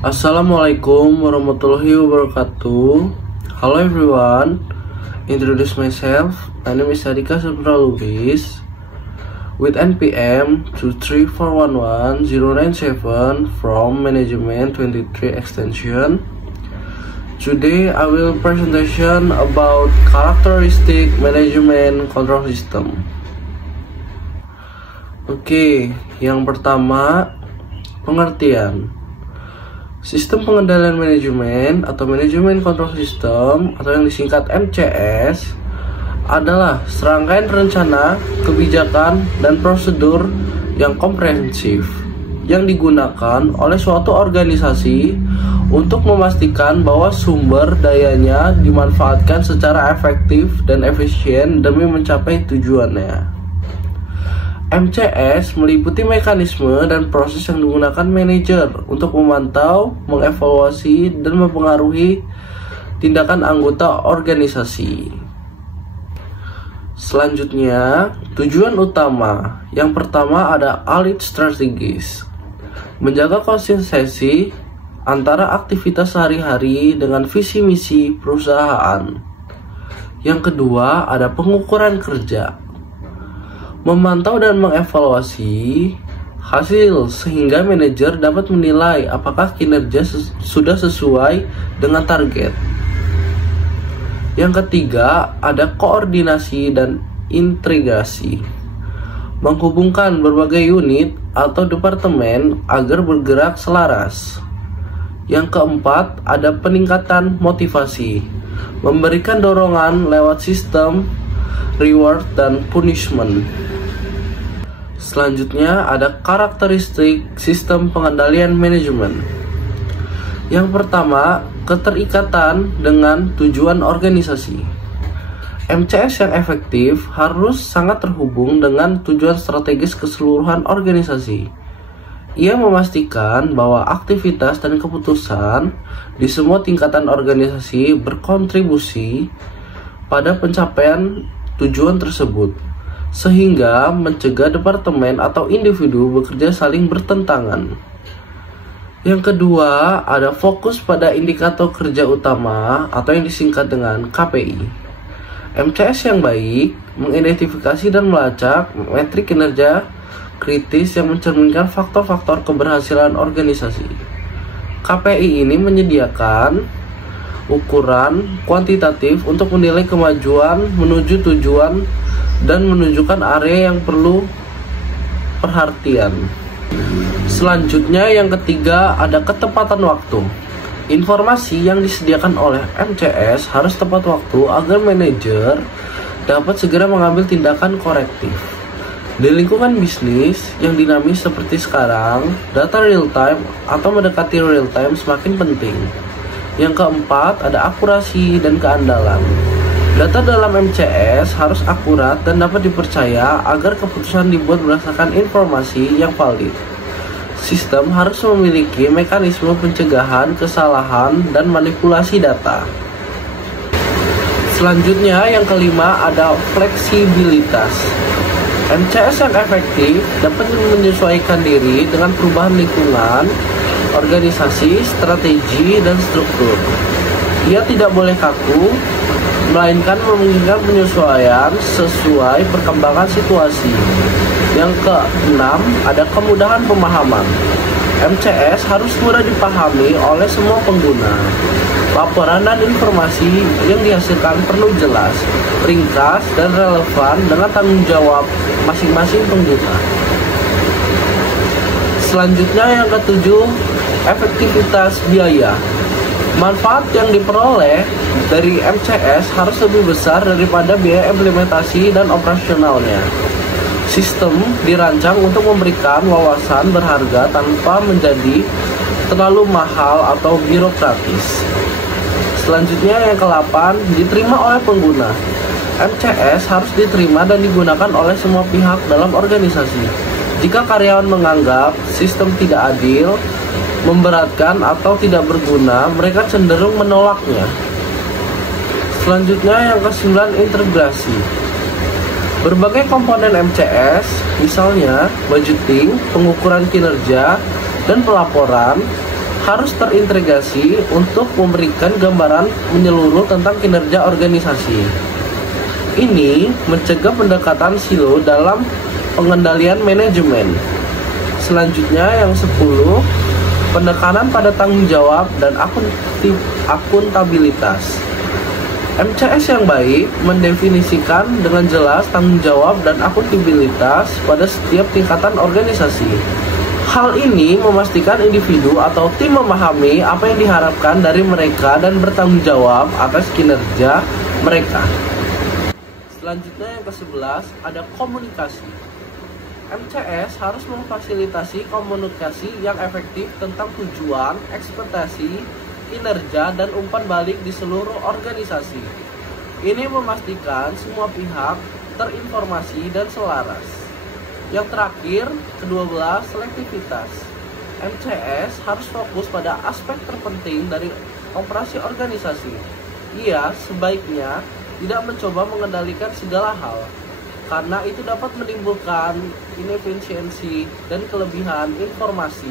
Assalamualaikum warahmatullahi wabarakatuh. Hello everyone, introduce myself. My name is Adika Saputra Lubis with NPM 23411-097 from Management 23 Extension. Today I will presentation about characteristic management control system. Oke, yang pertama pengertian. Sistem pengendalian manajemen atau manajemen control system atau yang disingkat MCS adalah serangkaian rencana, kebijakan, dan prosedur yang komprehensif yang digunakan oleh suatu organisasi untuk memastikan bahwa sumber dayanya dimanfaatkan secara efektif dan efisien demi mencapai tujuannya. MCS meliputi mekanisme dan proses yang digunakan manajer untuk memantau, mengevaluasi, dan mempengaruhi tindakan anggota organisasi. Selanjutnya, tujuan utama. Yang pertama ada audit strategis, menjaga konsistensi antara aktivitas sehari-hari dengan visi misi perusahaan. Yang kedua ada pengukuran kerja, memantau dan mengevaluasi hasil sehingga manajer dapat menilai apakah kinerja sudah sesuai dengan target. Yang ketiga ada koordinasi dan integrasi, menghubungkan berbagai unit atau departemen agar bergerak selaras. Yang keempat ada peningkatan motivasi, memberikan dorongan lewat sistem reward dan punishment. Selanjutnya ada karakteristik sistem pengendalian manajemen. Yang pertama, keterikatan dengan tujuan organisasi. MCS yang efektif harus sangat terhubung dengan tujuan strategis keseluruhan organisasi. Ia memastikan bahwa aktivitas dan keputusan di semua tingkatan organisasi berkontribusi pada pencapaian tujuan tersebut, sehingga mencegah departemen atau individu bekerja saling bertentangan. Yang kedua, ada fokus pada indikator kerja utama atau yang disingkat dengan KPI. MCS yang baik mengidentifikasi dan melacak metrik kinerja kritis yang mencerminkan faktor-faktor keberhasilan organisasi. KPI ini menyediakan ukuran kuantitatif untuk menilai kemajuan menuju tujuan dan menunjukkan area yang perlu perhatian. Selanjutnya yang ketiga ada ketepatan waktu. Informasi yang disediakan oleh MCS harus tepat waktu agar manajer dapat segera mengambil tindakan korektif. Di lingkungan bisnis yang dinamis seperti sekarang, data real time atau mendekati real time semakin penting. Yang keempat ada akurasi dan keandalan. Data dalam MCS harus akurat dan dapat dipercaya agar keputusan dibuat berdasarkan informasi yang valid. Sistem harus memiliki mekanisme pencegahan kesalahan dan manipulasi data. Selanjutnya yang kelima ada fleksibilitas. MCS yang efektif dapat menyesuaikan diri dengan perubahan lingkungan, organisasi, strategi, dan struktur. Ia tidak boleh kaku, melainkan memungkinkan penyesuaian sesuai perkembangan situasi. Yang keenam, ada kemudahan pemahaman. MCS harus mudah dipahami oleh semua pengguna. Laporan dan informasi yang dihasilkan perlu jelas, ringkas, dan relevan dengan tanggung jawab masing-masing pengguna. Selanjutnya yang ketujuh, efektivitas biaya. Manfaat yang diperoleh dari MCS harus lebih besar daripada biaya implementasi dan operasionalnya. Sistem dirancang untuk memberikan wawasan berharga tanpa menjadi terlalu mahal atau birokratis. Selanjutnya yang ke-8, diterima oleh pengguna. MCS harus diterima dan digunakan oleh semua pihak dalam organisasi. Jika karyawan menganggap sistem tidak adil, memberatkan, atau tidak berguna, mereka cenderung menolaknya. Selanjutnya yang ke-9, integrasi. Berbagai komponen MCS, misalnya budgeting, pengukuran kinerja, dan pelaporan, harus terintegrasi untuk memberikan gambaran menyeluruh tentang kinerja organisasi. Ini mencegah pendekatan silo dalam pengendalian manajemen. Selanjutnya yang 10, penekanan pada tanggung jawab dan akuntabilitas. MCS yang baik mendefinisikan dengan jelas tanggung jawab dan akuntabilitas pada setiap tingkatan organisasi. Hal ini memastikan individu atau tim memahami apa yang diharapkan dari mereka dan bertanggung jawab atas kinerja mereka. Selanjutnya yang ke-11 ada komunikasi. MCS harus memfasilitasi komunikasi yang efektif tentang tujuan, ekspektasi, kinerja, dan umpan balik di seluruh organisasi. Ini memastikan semua pihak terinformasi dan selaras. Yang terakhir, ke-12, selektivitas. MCS harus fokus pada aspek terpenting dari operasi organisasi. Ia sebaiknya tidak mencoba mengendalikan segala hal, karena itu dapat menimbulkan inefisiensi dan kelebihan informasi.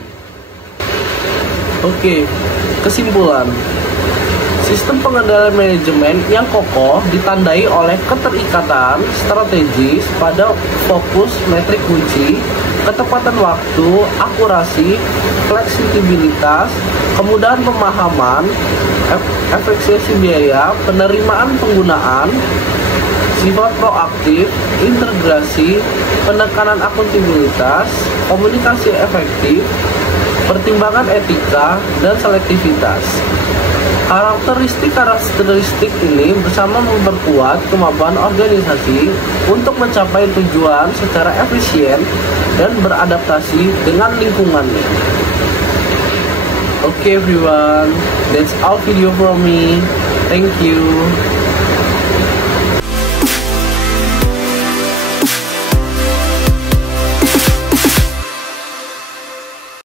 Oke, kesimpulan. Sistem pengendalian manajemen yang kokoh ditandai oleh keterikatan strategis pada fokus metrik kunci, ketepatan waktu, akurasi, fleksibilitas, kemudahan pemahaman, efisiensi biaya, penerimaan penggunaan, sifat proaktif, integrasi, penekanan akuntabilitas, komunikasi efektif, pertimbangan etika, dan selektivitas. Karakteristik ini bersama memperkuat kemampuan organisasi untuk mencapai tujuan secara efisien dan beradaptasi dengan lingkungannya. Okay everyone, that's all video from me. Thank you.